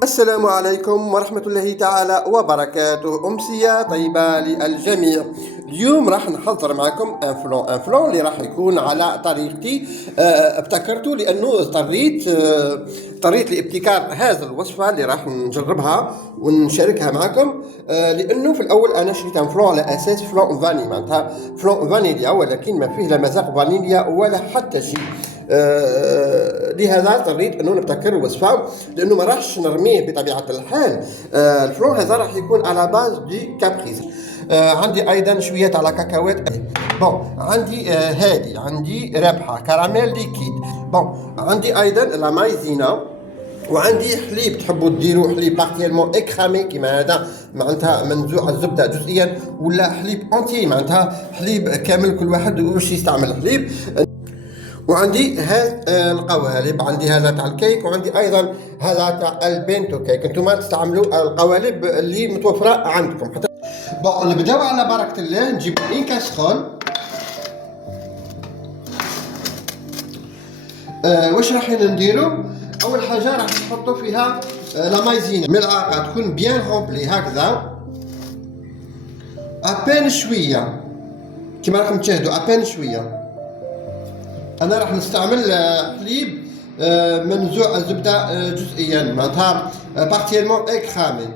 السلام عليكم ورحمة الله تعالى وبركاته. أمسية طيبة للجميع. اليوم راح نحضر معكم ان فلان اللي راح يكون على طريقتي. ابتكرته لأنه اضطريت لابتكار هذا الوصفة اللي راح نجربها ونشاركها معكم. لأنه في الأول أنا شريت ان فلان على أساس فلان فاني، معناتها فلان فانيليا، ولكن ما فيه لا مذاق فانيليا ولا حتى شيء. لهذا اضطريت انه نبتكر وصفه، لانه ما راحش نرميه بطبيعه الحال. الفلون هذا راح يكون على باز دي كابريز. عندي ايضا شويه على كاكاوات. عندي هادي، عندي رابحه كراميل ليكيد. عندي ايضا لا مايزينا، وعندي حليب تحبوا ديروا حليب بارتيالمون اكرامي كيما هذا، معناتها منزوع الزبده جزئيا، ولا حليب اونتي معناتها حليب كامل، كل واحد واش يستعمل الحليب. وعندي هذا القوالب، عندي هذا تاع الكيك، وعندي ايضا هذا تاع البينتو كيك. انتم تستعملوا القوالب اللي متوفره عندكم. حتى نبداو على بركه الله. نجيب ان كاسرول. واش راح نديروا؟ اول حاجه راح نحطوا فيها لا مايزينا، ملعقه تكون بيان رومبلي هكذا، ابان شويه كيما راكم تشاهدوا، ابان شويه. انا راح نستعمل حليب منزوع الزبده جزئيا، معناتها بارتيالمون اكرامي،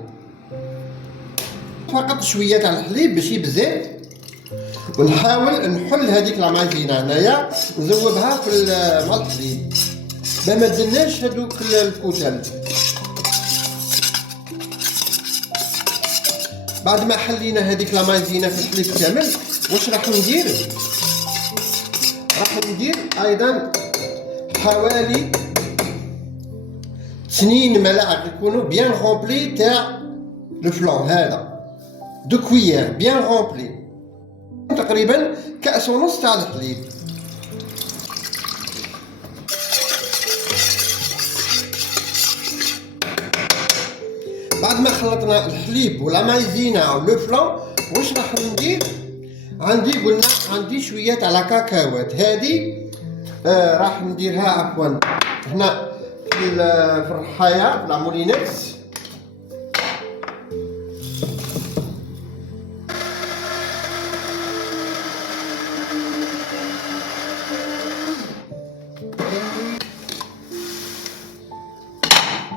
فقط شويه تاع الحليب ماشي بزاف. ونحاول نحل هذيك لا مايزينا هنايا، نذوبها مع الحليب ما تدناش هذوك الكتل. بعد ما حلينا هذيك لا مايزينا في الحليب كامل، واش راح ندير؟ راح ندير ايضا حوالي 2 ملاعق يكونوا بيان رومبلي تاع لو فلان هذا، دو كويير بيان رومبلي، تقريبا كأس ونص تاع الحليب. بعد ما خلطنا الحليب ولا مايزينا ولو فلان، واش راح ندير؟ عندي شويه تاع لا كاكاوات. هذه راح نديرها عفوا هنا في الرحايه في لا مولينكس.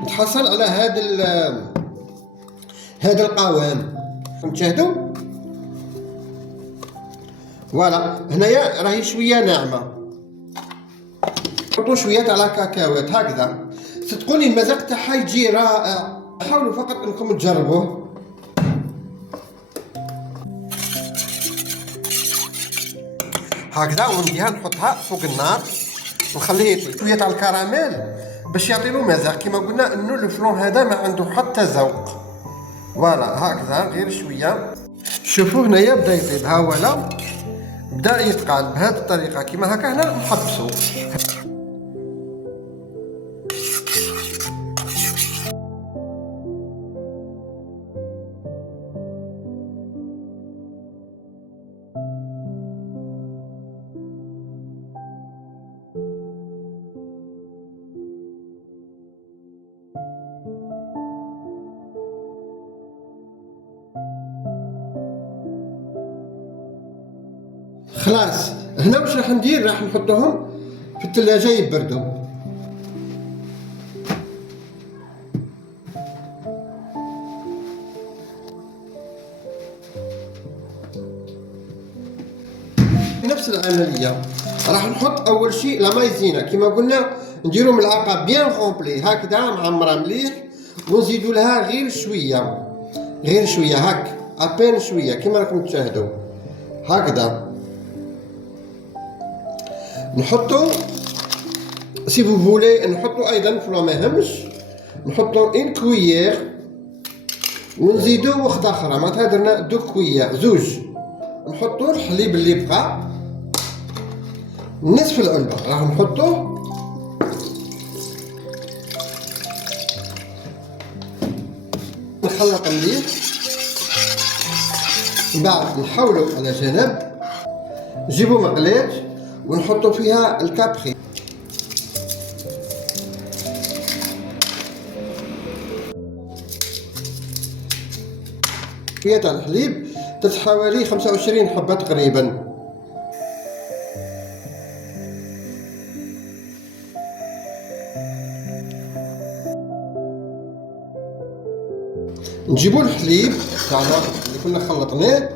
نتحصل على هذا القوام، تشاهدوا فوالا. هنايا راهي شويه ناعمه، نحطوا شويه تاع كاكاوات هكذا. صدقوني المذاق تاعها يجي رائع، حاولوا فقط انكم تجربوه. هكذا ونديها نحطها فوق النار ونخليه يطيب. شويه تاع الكراميل باش يعطي له مذاق. كما قلنا انه لو فلون هذا ما عنده حتى ذوق. فوالا هكذا غير شويه. شوفوا هنايا بدا يطيب، ها ولا بدا يتقال بهذه الطريقه كيما هكا. هنا نحبسوا. خلاص هنا واش راح ندير؟ راح نحطهم في الثلاجة يبردوا. نفس العملية راح نحط اول شيء لا مايزينا كما قلنا، نديرو ملعقة بيان رومبلي هكذا معمرة مليح، ونزيدو لها غير شوية هاك ابين شوية كما راكم تشاهدوا هكذا. نحطو سي فو فولي نحطو ايضا فلو ما يهمش، نحطو ان كويير ونزيدو وحده اخرى، معناتها درنا 2 كويير زوج. نحطو الحليب اللي بقى نصف العلبه، راح نحطوه نخلط مليح. من بعد نحولو على جنب، نجيبو مقلاة ونحطو فيها الكابري. شويه تاع الحليب، درت حوالي 25 حبه تقريبا. نجيبو الحليب تاعنا اللي كنا خلطناه،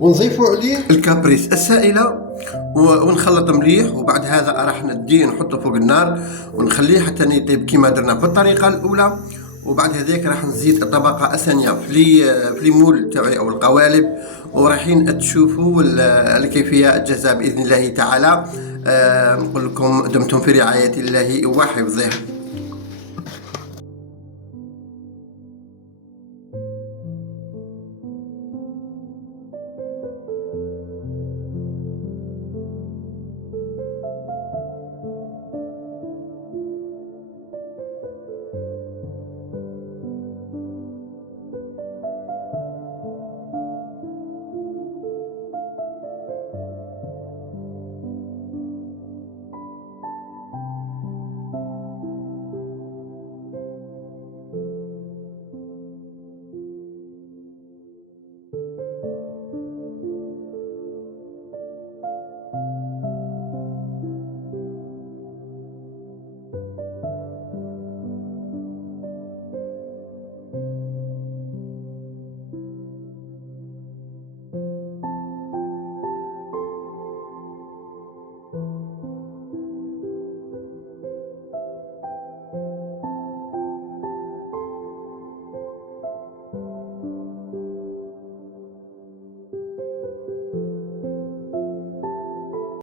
ونضيفو عليه الكابريس السائله ونخلط مليح. وبعد هذا راح نديه نحطه فوق النار ونخليه حتى يطيب كما درنا بالطريقه الاولى. وبعد هذاك راح نزيد الطبقه الثانيه في المول تاعي او القوالب، ورايحين تشوفوا الكيفيه الجاهزه باذن الله تعالى. نقول لكم دمتم في رعايه الله وحفظه.